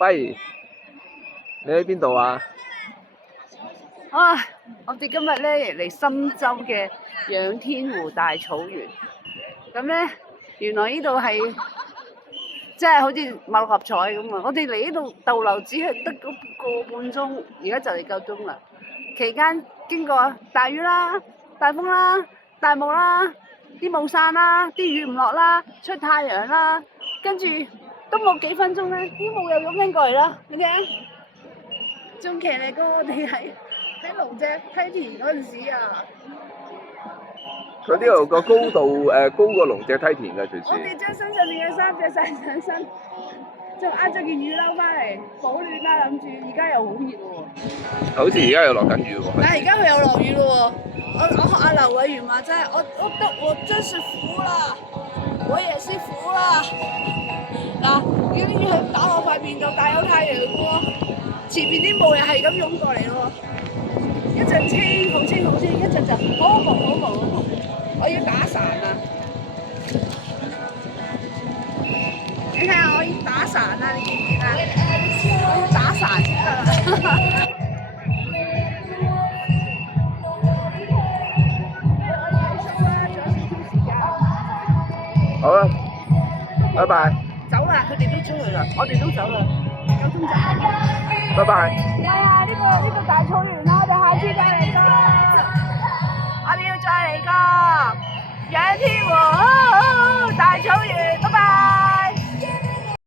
輝，你喺邊度啊？我哋今日咧嚟深州嘅仰天湖大草原，咁咧原來呢度係即係好似6合彩咁啊！我哋嚟呢度逗留只係得嗰個半鐘，而家就嚟夠鐘啦。期間經過大雨啦、大風啦、大霧啦、啲霧散啦、啲雨唔落啦、出太陽啦，跟住都冇幾分鐘咧，啲霧又湧緊過嚟啦，你睇，仲騎嚟過我哋喺龍脊梯田嗰陣時啊！佢呢度個高度高過龍脊梯田嘅，隨我哋時。將身上面嘅衫著晒上身，仲壓咗件雨褸翻嚟保暖啦，諗住而家又好熱喎。好似而家又落緊雨喎。但係而家佢又落雨咯喎！我學阿劉偉元話齋，我真是服啦，我也是服啦。嗱，如果啲雨係打我塊面度，大有太陽喎，前面啲霧又係咁湧過嚟咯，一陣清好清好清，一陣就好朦好朦好朦。我要打傘啊！你睇下，我要打傘啊！你見唔見啊？我要打傘先得啦。好啦，拜拜。走啦，佢哋都出去啦，我哋都走啦，夠鐘走。拜拜。係啊，呢個大草原啦，我哋下次再嚟過，我哋要再嚟過，仰天湖。